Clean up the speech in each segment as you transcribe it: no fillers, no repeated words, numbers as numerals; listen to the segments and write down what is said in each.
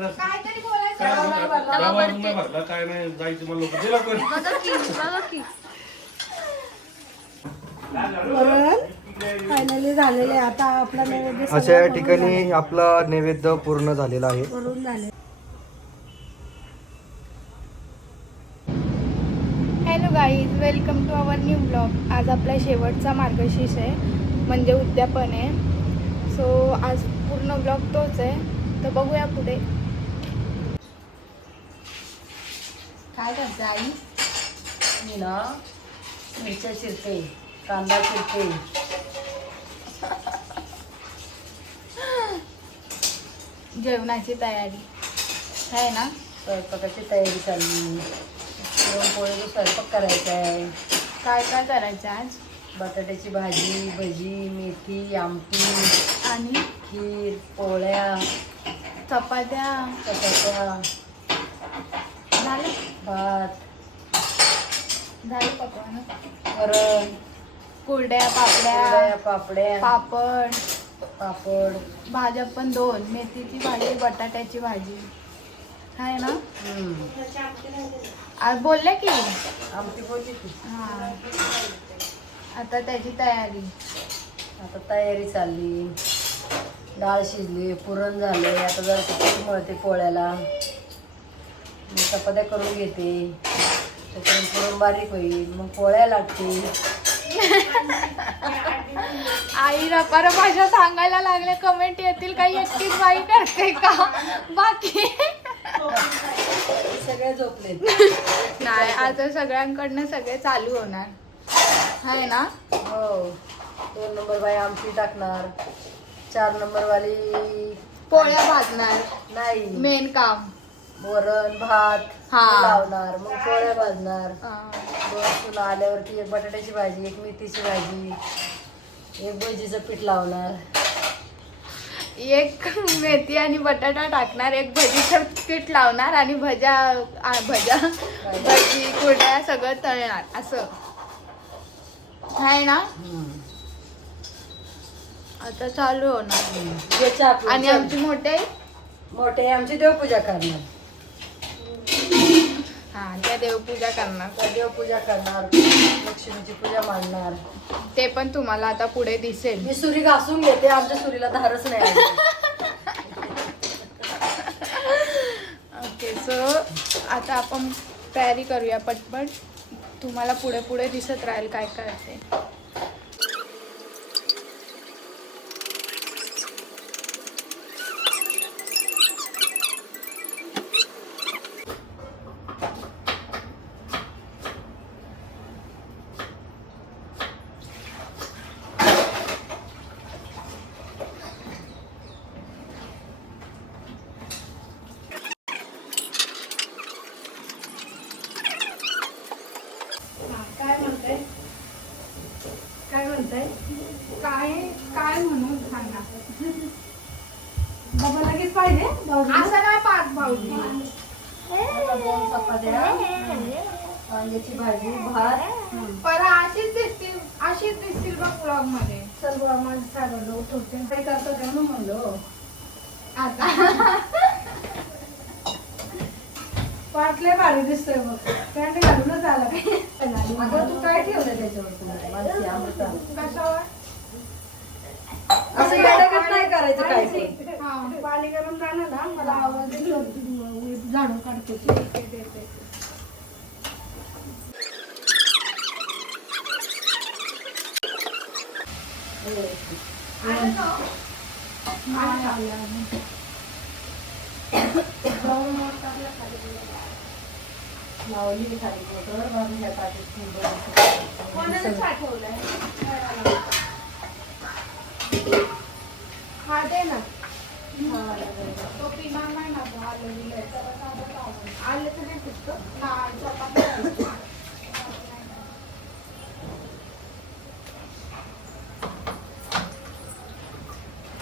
काहीतरी बोलायचं. काय नाही जायचं मला फायनली झालेले. आता आपला नैवेद्य अशा या ठिकाणी आपला नैवेद्य पूर्ण झालेला आहे. करून झाले. Hello guys, welcome to our new blog. आज आपला शेवटचा मार्गशीर्ष आहे, म्हणजे उद्यापन आहे. सो आज पूर्ण ब्लॉग तोच आहे, तर बघूया पुढे काय करते आई. मी ना मिरच्या चिरते, कांदा चिरते. जेवणाची तयारी आहे ना. स्वयंपाकाची तयारी चालली. पुरणपोळीचा स्वयंपाक करायचा आहे. काय काय करायचं आज. बटाट्याची भाजी, भजी, मेथी, आमटी आणि खीर, पोळ्या, चपात्या चपात्या, झालं. भात, झालं पकवान. वरण, कुरड्या, पोळ्या, पापड्या, पापड्या, पापड, पापड. भाज्या पण 2, मेथीची भाजी, बटाट्याची भाजी आहे ना. आज बोलले की आमटी बोलली की. हां, आता त्याची तयारी. आता तयारी चालली. डाळ शिजली, पुरण झाले. आता जरा पीठ मळते पोळ्याला. मग चपात्या करून घेते. तोपर्यंत पुरण बारीक होईल, मग पोळ्या लागते. आई रपार भाषा सांगायला लागले. कमेंट येतील काही एकटीच बाई करते का बाकी. सगळे झोपले. नाही, आता सगळ्यांकडनं सगळे चालू होणार आहे ना. हो, 2 नंबर बाई आमटी टाकणार. 4 नंबर वाली पोळ्या भाजणार. नाही, मेन काम. वरण भात हा. लावणार, मग पोळ्या भाजणार. हां. 2 तुला आल्यावरती एक बटाट्याची भाजी, एक मेथीची भाजी, एक भजीचं पीठ लावणार. एक मेथी आणि बटाटा टाकणार, एक भजीचं पीठ लावणार आणि भजी कुरड्या सगळं तळणार. असं आहे ना. आता चालू होणार. आणि आमची मोठे आमची देवपूजा करणार. हा, त्या देवपूजा करणार. देवपूजा करणार, लक्ष्मीची पूजा मांडणार. ते पण तुम्हाला आता पुढे दिसेल. मी सुरी घासून घेते, आमच्या सुरीला धारच नाही आली. ओके, सो आता आपण तयारी करूया पटपट. तुम्हाला पुढे पुढे दिसत राहील काय काय असते. काय म्हणून सांगा. बाबा लगेच पाहिजे. असं नाही पाच भाऊजी. 2 चपात्या, वांग्याची भाजी, भात. पर अशीच दिसतील बघ ब्लॉग मध्ये. सर्व माझं सागर उठवते काही करतो ते म्हणून म्हणलो. आता पाटले भारी दिसतोय. मग पॅन्ट घालूनच आला काय. अगं तू काय ठेवलं त्याच्यावर. अमृता कशावर. असं येडगत नाही करायचं काय ते. पाणी गरम झालं ना, मला आवाज झाडून काढतो. लावली खाली मोटर बाजू ह्या हा दे ना. तो पिणार नाही ना. आले तर नाही पिसतो.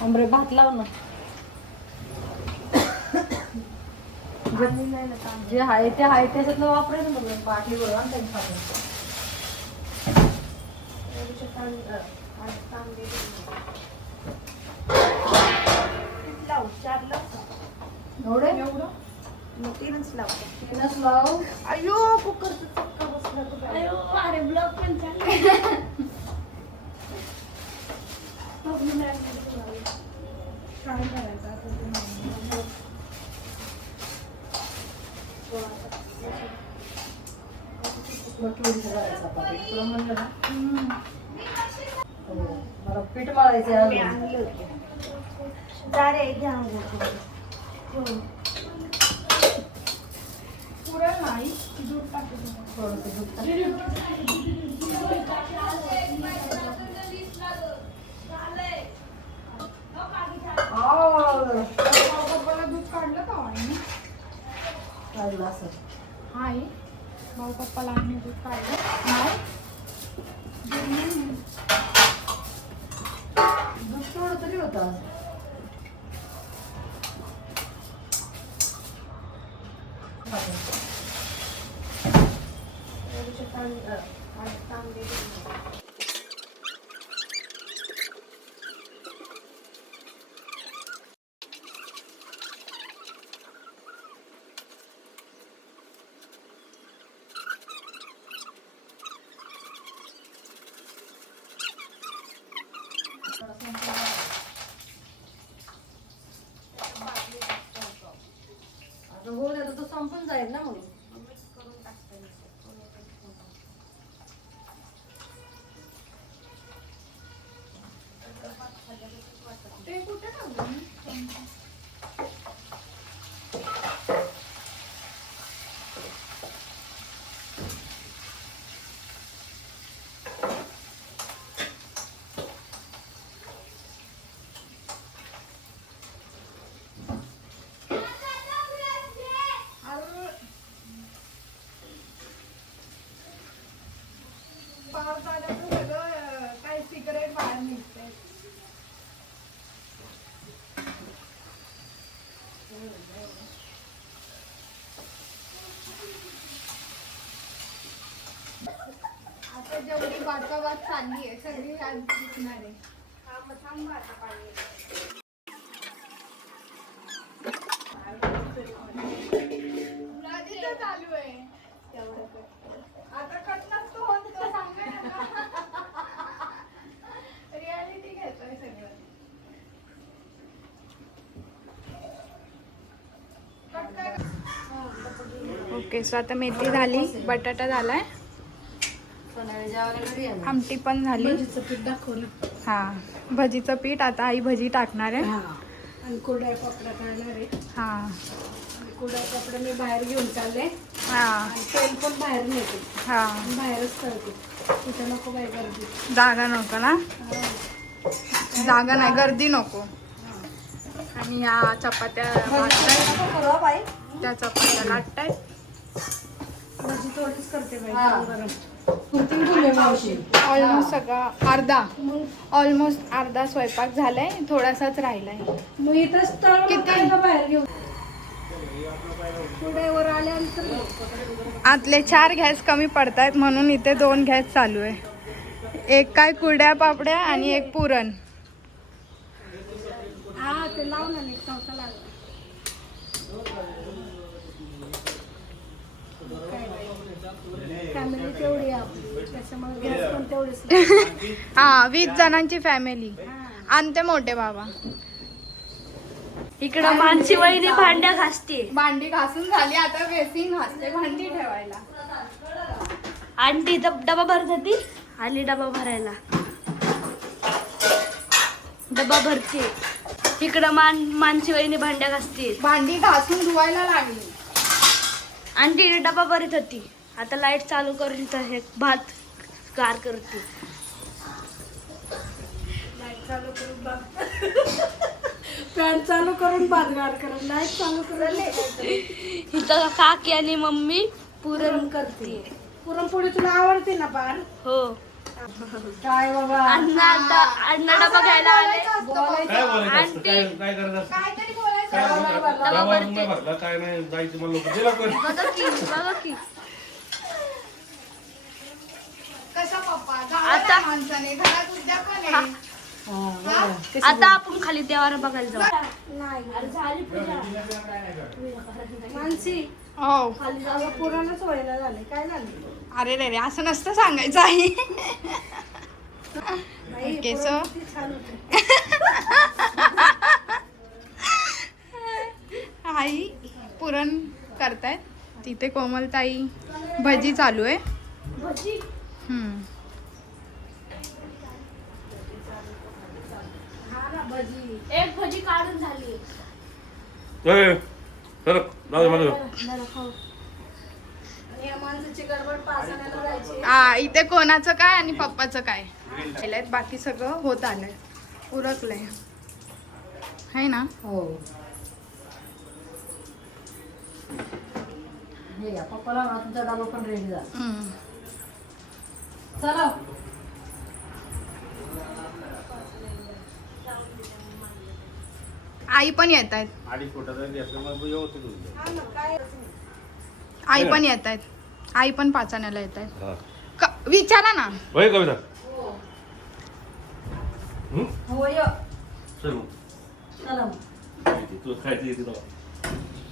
आंबरे भात लाव ना. जे आहे ते आहे त्याच्यातलं वापरायचं ना. पाठी बरोबर त्यांनी खातो. एवढे एवढं मग तीनच लावते. तीनच लाव. अयो कुकरचा चक्का बसला तो बाई. अरे ब्लॉक पण काय करायचं आता ते नाही. तुला केवढी करायचं चपाती? तुला म्हणलं ना. हो. मला पीठ मळायचे मी आहे. आणले होते. जा रे घ्या अंघोळ. पुरण नाही दूध टाकून. थोडंसं दूध टाक. पप्पाला दूध काढलं का आईने? काढलं असं. हाय भाऊ पप्पाला आईने दूध काढलं नाही. दूध थोडं तरी होतं. आता हो द्या, तो संपून जाईल ना मग. ते कुठे ठेवलं? पाऊस आला तर सगळं काही सिगरेट बाहेर निघते. आता जेवढी बाचाबाच चालली आहे सगळी आज दिसणार आहे. थांब आता पाणी. नदीचं चालू आहे. आता कट नसतो होत तो सांगायला. रियालिटी घेतोय सगळं. ओके सो आता मेथी झाली, बटाटा झालाय, संध्याकाळी जेवायला घरी आहे ना. आमटी पण झाली. पीठ दाखव ना. हा भजीचं पीठ आता आई भजी टाकणार आहे. आणि कुरड्या पापड्या करणार आहे. हा कुरड्या पापड्या मी बाहेर घेऊन चालले. हा आणि तेल पण बाहेर नेते. हा बाहेरच तळते. तिथं नको बाई गर्दी. जागा नको ना, जागा नाही गर्दी नको. आणि या चपात्या वाटतायत, नको करू हा बाई. त्या चपात्या लाटतायत. भाजी थोडीच करते बाई. हा. गरम गरम. मावशी. ऑलमोस्ट सगळा ऑलमोस्ट अर्धा स्वयंपाक झालाय, थोडासाच राहिलाय. मग इथंच तळून किती? काय का बाहेर घेऊन. कुरड्यावर आल्यानंतर आतले 4 गॅस कमी पडतायत म्हणून इथे 2 गॅस चालू आहे. एक काय कुरड्या पापड्या आणि एक पुरण. हा ते लाव ना नीट चौथा लागला. फॅमिली तेवढी आहे आपली, त्याच्यामुळे गॅस पण तेवढीच. हा 20 जणांची फॅमिली. आणते मोठे बाबा. इकडं मानसी वहिनी भांड्या घासते. भांडी घासून झाली, आता बेसिन घासते भांडी ठेवायला. आंटी डबा भरत होती, आली डबा भरायला. डबा भरते. इकडं मानसी वहिनी भांड्या घासते. भांडी घासून धुवायला लागली. आंटी इकडे डबा भरत होती, आता लाईट चालू करून तर हे भात गार करते. लाईट चालू करून फॅन चालू करून भात गार करत. लाईट चालू करून इथं काकी आणि मम्मी पुरण करते. पुरणपोळी तुला आवडते ना पार? हो. काय बाबा. अण्णा डबा घ्यायला आले. काय बोलायचं असतं? काय काय करायचं असतं? काहीतरी बोलायचं. काय गावावर नाही भरला काय नाही जायचं मला लोक दिला कोण बघा की कसा पप्पा आता- माणसाने घरात उद्यापन आहे. आता आपण खाली देवाला बघायला जाऊ. मानसी हो खाली जागा पुराणच व्हायला झाले. काय झाले? अरे रे रे असं नसतं सांगायचं आहे. नाही, ओके, पुरण so- किती छान होते. आई पुरण करतायत. तिथे कोमलताई भजी चालू आहे. भजी हम्म. हा ना भजी. एक भजी काढून झाली. ए, चल, जाऊ दे मला. जरा खाऊ. आणि या माणसाची गडबड पासाण्याला जायची. इथे कोणाचं काय आणि पप्पाचं काय केलंय, बाकी सगळं होत आलंय, उरकलंय है ना. हो हे घ्या पप्पाला म्हणा तुमचा डबा पण रेडी झाला. हम्म. चला आई पण येत आहेत. अडीच फुटाचा घेतलं मग व्यवस्थित होईल. हा ना, काय आई पण येत आहेत. आई पण पाचाण्याला येत आहेत. हा. विचारा ना. होय कविता. हं? हो य चल मग. चला मग. तू खायची येते तेव्हा.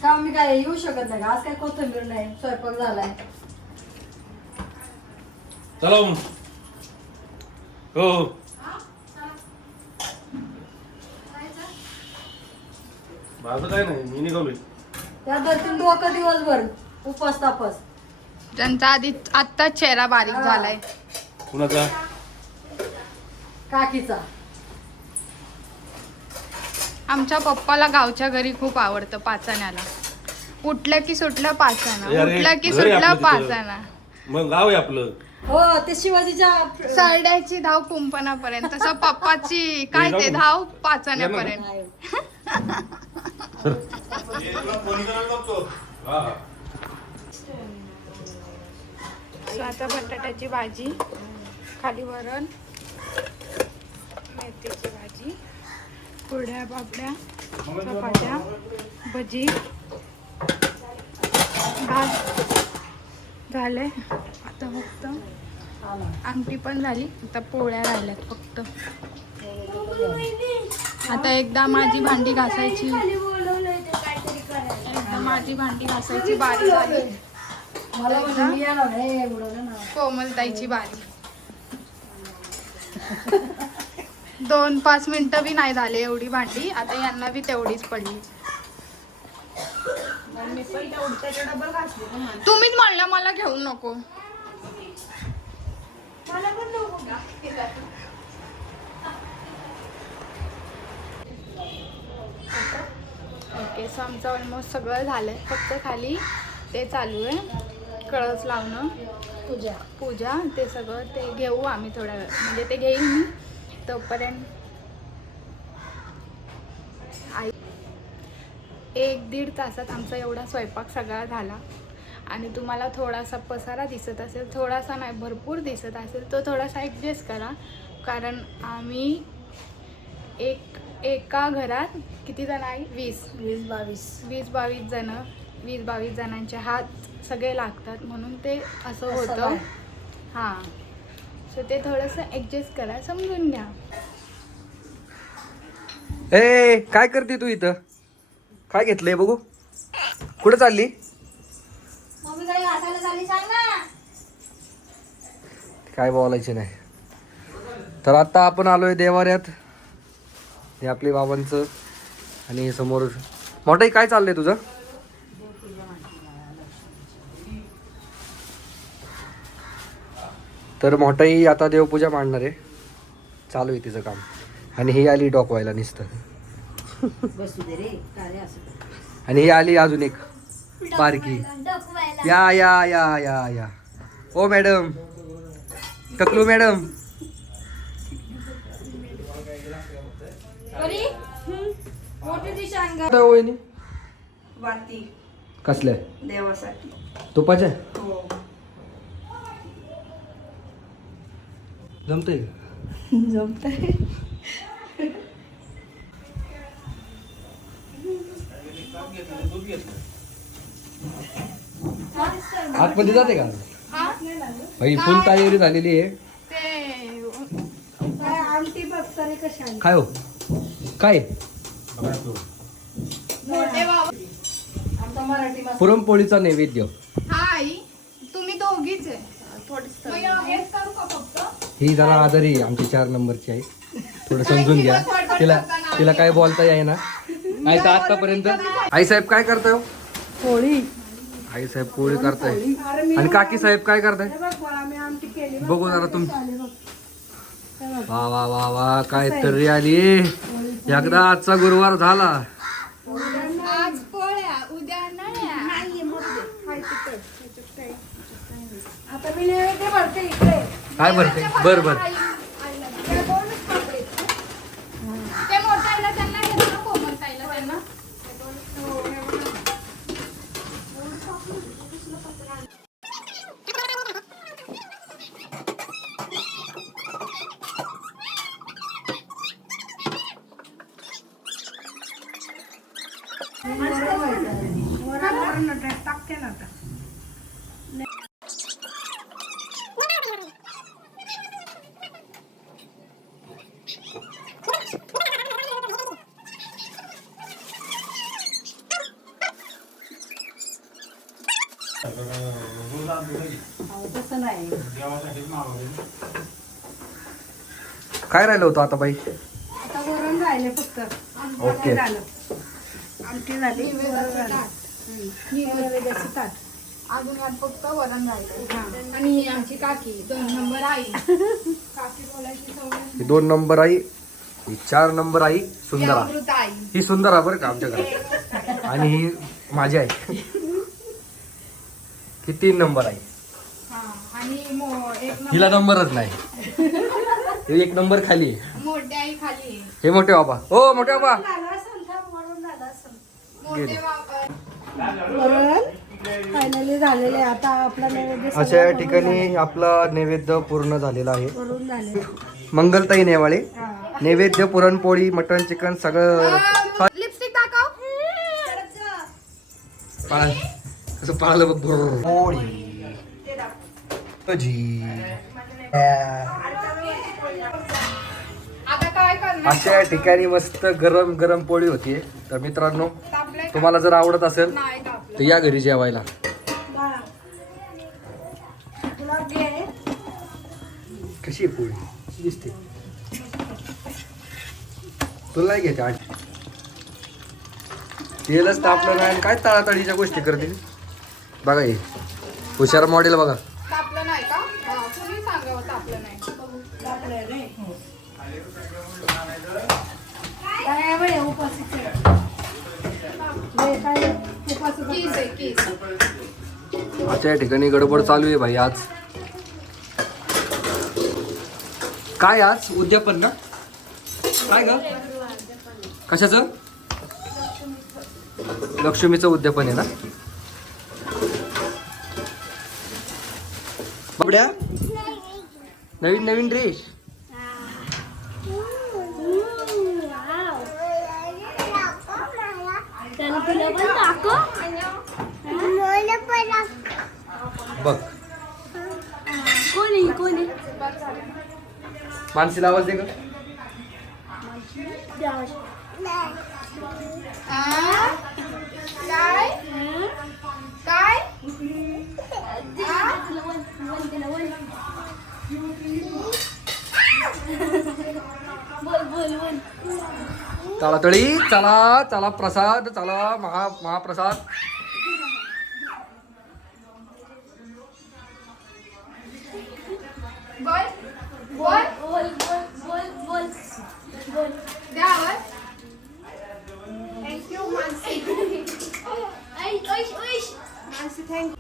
का मी काय येऊ शकत नाही का? आज काय कोथिंबीर नाही, स्वयंपाक झालाय. चला मग. हो हो. माझं काय नाही, मी निघालोय. त्या धरतीन डोकं दिवसभर उपास तापास. त्यांचा आधी आत्ताच चेहरा बारीक हा. झालाय. कुणाचा? काकीचा. आमच्या पप्पाला गावच्या घरी खूप आवडतं पाचाण्याला. उठलं की सुटलं पाचाणा, अरे, उठलं की घरी सुटलं आपलं तिथं. पाचाणा. मग गाव आहे आपलं. हो ते शिवाजीच्या सरड्याची धाव कुंपणापर्यंत, तसं पप्पाची काय ते धाव पाचाण्यापर्यंत. हा हा. So, आता बटाट्याची भाजी, खाली वरण, मेथीची भाजी, कुरड्या पापड्या, चपात्या, भजी, भात झाले. आता फक्त आमटी पण झाली. आता पोळ्या राहिल्यात फक्त. आता एकदा माझी भांडी घासायची, एकदा माझी भांडी घासायची बारी झाली. मला म्हणजे मी येणार नाही उडवलं ना. कोमलताईची बारी. 2-5 मिनिटं बी नाही झाले एवढी भांडी. आता यांना बी तेवढीच पडली. तुम्हीच म्हणलं मला घेऊन नको. ओके, सो आमचं ऑलमोस्ट सगळं झालंय. फक्त खाली ते चालू आहे, कळस लावणं, पूजा ते सगळं ते घेऊ आम्ही थोड्या वेळ, म्हणजे ते घेईन मी तोपर्यंत. आई 1-1.5 तासात आमचा एवढा स्वयंपाक सगळा झाला. आणि तुम्हाला थोडासा पसारा दिसत असेल, थोडासा नाही भरपूर दिसत असेल, तो थोडासा ॲडजस्ट करा. कारण आम्ही एका घरात किती जण आहे? 20-22 जण, 20-22 जणांचे हात सगळे लागतात, म्हणून ते असं होतं. हां, सो ते थोडंसं ॲडजस्ट करा, समजून घ्या. ए काय करते तू इथं? काय घेतलंय बघू? कुठं चालली? मम्मी काही घासायला चालली, सांग ना. काय बोलायचे नाही. तर आता आपण आलोय देवाऱ्यात. हे आपले बाबांचं आणि हे समोर मोठाई. काय चाललंय तुझं? तर मोठाई आता देवपूजा मांडणार आहे. चालू आहे तिचं काम. आणि ही आली डोकवायला नुसतं. बसू दे रे काय रे असं. आणि ही आली अजून एक बारकी. या या या या या ओ मॅडम, टकलू मॅडम. मोठी दिशा अंगा वहिनी वाती कसल्या देवासाठी. तुपाच्या हो, जमतंय? जमतंय. आतमध्ये जाते का? हा भाई फुल तयारी झालेली आहे. ते काय आमटी फक्त ज्वारी कशी आली? काय हो काय मोठे भाऊ आमचा मराठी माणूस. पुरणपोळीचा नैवेद्य. हा आई तुम्ही दोघीच आहे मग हेच करू का फक्त ही जरा आजारी आहे, आमची 4 नंबरची आहे. थोडं समजून घ्या. तिला तिला काय बोलता येईना. नाही तर आतापर्यंत आई साहेब काय करताय हो? पोळी. आई साहेब पोळी करताय आणि काकी साहेब काय करताय आम्ही आमटी केली. बघू जरा तुम वा वा वा वा काय तरी आली एकदा आजचा गुरुवार झाला. आज पोळ्या उद्या नाही आता मी नैवेद्य भरते इकडे. काय भरते बर बर ते मोठ्या आईला त्यांना घेतो ना कोमल ताईला त्यांना टाकते ना आता. तसं नाही. काय राहिलं होतं आता बाई आता वरण राहिले फक्त. ओके. झालं. आमटी झाली. वरण झालं. नैवेद्याचं ताट. अजून यात फक्त वरण राहिलं आणि ही आमची काकी 2 नंबर आई काकी बोलायची सवय ही 2 नंबर आई, ही 4 नंबर आई सुंदरा. अमृता आई ही सुंदरा बरं का आमच्या घरात आणि ही माझी आई ही 3 नंबर आई. हा आणि एक हिला नंबरच नाही. ही 1 नंबर खाली आहे. मोठे आई खाली आहे. हे मोठे बाबा हो मोठे बाबा मोठे बाबा वरण फायनली झालेले. आता आपला नैवेद्य अशा सगळं भरून ठिकाणी आपला नैवेद्य पूर्ण झालेला आहे. भरून झाले. मंगलताई नेवाळे नैवेद्य पुरणपोळी मटण चिकन सगळं लिपस्टिक दाखव पाळ कसं पाळलं बघ बरोबर. पोळी भजी आता काय करणार अशा ठिकाणी मस्त गरम गरम पोळी होती. तर मित्रांनो तापलंय तुम्हाला जर आवडत असेल नाही तापलं तर या घरी जेवायला. बाळा. गुलाब घे. कशी आहे पोळी दिसते तुला नाही घेते आठ तेलच तापलं नाही आणि काय तळातळीच्या गोष्टी करते बघा हे हुशार मॉडेल बघा. तापलं नाही का तुम्ही सांगावं तापलं नाही तापलंय रे. काय बाई उपाशीचे. काय उपास कीस आहे कीस अशा ठिकाणी गडबड चालू आहे भाई. आज काय आज उद्यापन ना काय ग कशाचं लक्ष्मीचं उद्यापन आहे ना. बाबड्या नवीन नवीन ड्रेस बघ कोणी मानसीला आवाज दे ग. काय काय तळातळी चला चला प्रसाद चला महाप्रसाद. बोल द्या आवाज. Thank you Mansi Mansi thank you.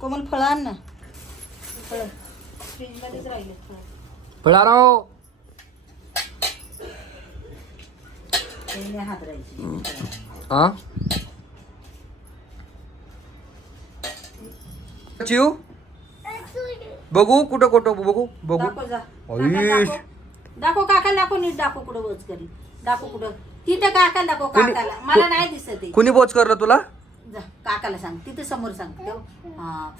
कोमल फळं आण ना. फळं फ्रीजमध्येच राहिले फळं. फळाराव त्यांनी हात राहायचे. हा चिव बघू कुठं कुठं बघू बघू. दाखव जा. आयुष दाखव काकाला दाखव नीट दाखव कुठं वच करी. दाखव कुठं तिथं काकाला दाखव. काकाला मला नाही दिसत आहे. कुणी बोच करलं तुला? जा काकाला सांग तिथं समोर सांग. हा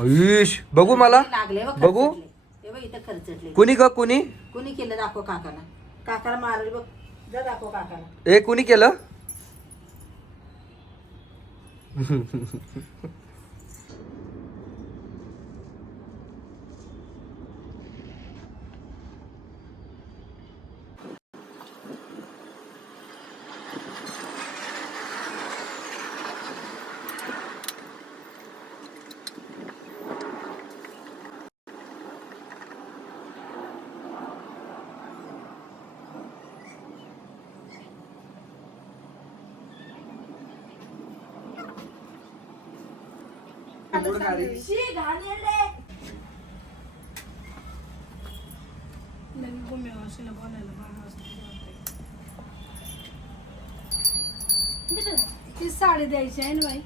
आयुष बघू मला लागले बघू. हे बघ इथं खर्चटले. कुणी ग कुणी? कुणी केलं दाखव काकाला. काकाला मारले बघ. जा दाखव काकाला. ए कुणी केलं? ती साडी द्यायची आहे ना बाई.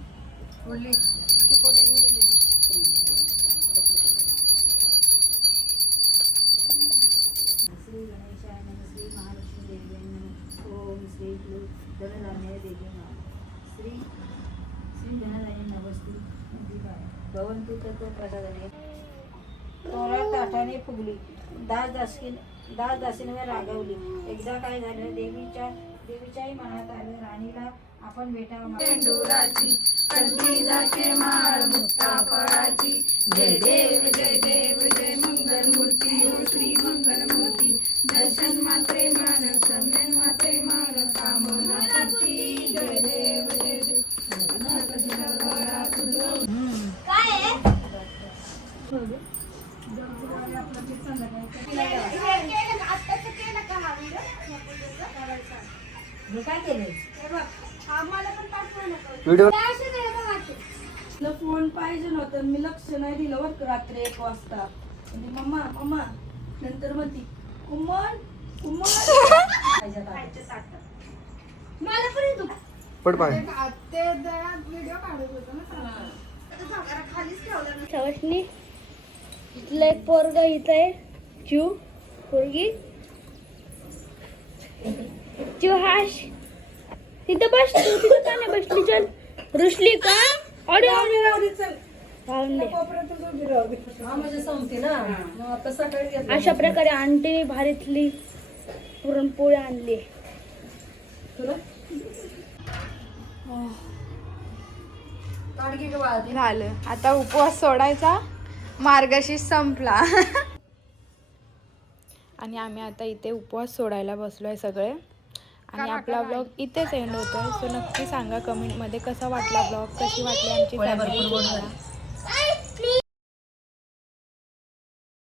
बोलली ती कोणी दिली. श्री गणेशाय नमः. श्री महालक्ष्मी देवी नमः. ओम श्री धनधान्य देवी नमः. श्री श्री धनधान्य नमस्ते भवंतु तत्व प्रसादने. तोरा ताटाने फुगली. दास दासीने रागवली. एकदा काय झालं देवीच्याही मनात आलं राणीला आपण भेटावं. पेंडुराची कंठी जाके माळ मुक्ता फळाची. जय देव जय मंगल मूर्ती हो श्री मंगल मूर्ती. दर्शन मात्रे मान सन्मान मात्रे मान कामना पूर्ती. जय देव जय देव. हे काय केलंय? व्हिडिओ तुला फोन पाहिजे नव्हतं मी लक्ष नाही दिलं बरं का रात्री 1 वाजता. म्हणजे मम्मा मम्मा नंतर म्हणती कुमन कुमन. मला पण येतो. पड पाय. ते जरा व्हिडिओ काढत होतो ना. सवशनी इथलं एक पोरगा इथं आहे. चिव पोरगी चिवहाश तिथं बस. तू तिथं का नाही बसली? चल रुसली का? अरे अशा प्रकारे आंटीने भारीतली पुरणपोळी आणली. झालं आता उपवास सोडायचा. मार्गशीर्ष संपला. आणि आम्ही आता इथे उपवास सोडायला बसलोय सगळे. आणि आपला ब्लॉग इथेच एंड होतोय. सो नक्की सांगा कमेंटमध्ये कसा वाटला ब्लॉग, कशी वाटली आमची फॅमिली.